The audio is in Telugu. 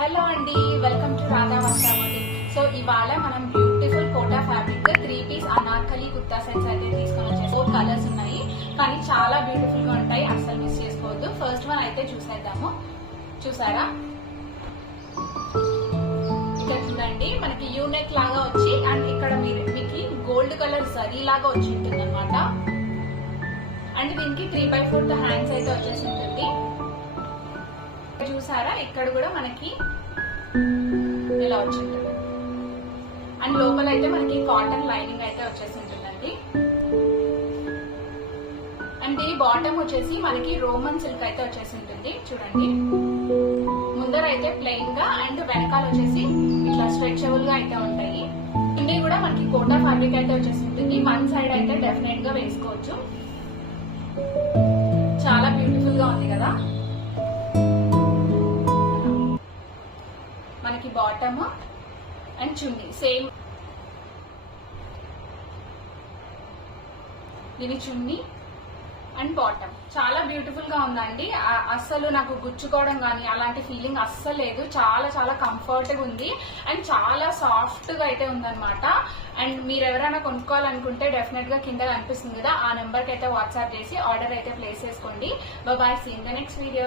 హలో అండి, వెల్కమ్ టు రాధా వస్త్ర బొటిక్. సో ఇవాళ మనం beautiful Kota fabric 3 piece Anarkali kurta sets అయితే తీసుకొని వచ్చేసి 4 కలర్స్ ఉన్నాయి, కానీ చాలా బ్యూటిఫుల్ గా ఉంటాయి. అస్సలు మిస్ చేసుకోవద్దు. ఫస్ట్ వన్ అయితే చూసేద్దాము. చూసారా, ఇక్కడ చూడండి, మనకి యూనెక్ లాగా వచ్చి అండ్ ఇక్కడ మీకు గోల్డ్ కలర్ జరీ లాగా వచ్చి ఉంటుంది అనమాట. అండ్ దీనికి 3/4 హ్యాండ్స్ అయితే వచ్చేసి ఉంటుంది. చూసారా, ఇక్కడ కూడా మనకి ఇలా వచ్చింటుంది. అండ్ లోపల అయితే మనకి కాటన్ లైనింగ్ అయితే వచ్చేసి ఉంటుందండి. అండ్ ఈ బాటమ్ వచ్చేసి మనకి రోమన్ సిల్క్ అయితే వచ్చేసి ఉంటుంది. చూడండి, ముందర అయితే ప్లెయిన్ గా అండ్ వెనకాల వచ్చేసి ఇట్లా స్ట్రెచబుల్ గా అయితే ఉంటాయి. ఇది కూడా మనకి కోటా ఫ్యాబ్రిక్ అయితే వచ్చేసి ఉంటుంది. వన్ సైడ్ అయితే డెఫినెట్ గా వేసుకోవచ్చు. చాలా బ్యూటిఫుల్ గా ఉంది కదా. మనకి బాటమ్ అండ్ చున్నీ సేమ్, దీని చున్నీ అండ్ బాటమ్ చాలా బ్యూటిఫుల్ గా ఉందండి. అస్సలు నాకు గుచ్చుకోవడం కానీ అలాంటి ఫీలింగ్ అస్సలు లేదు. చాలా చాలా కంఫర్ట్ గా ఉంది అండ్ చాలా సాఫ్ట్ గా అయితే ఉందన్నమాట. అండ్ మీరు ఎవరైనా కొనుక్కోవాలనుకుంటే డెఫినెట్ గా కింద కనిపిస్తుంది కదా, ఆ నెంబర్ కి అయితే వాట్సాప్ చేసి ఆర్డర్ అయితే ప్లేస్ చేసుకోండి. Bye, see in the next video.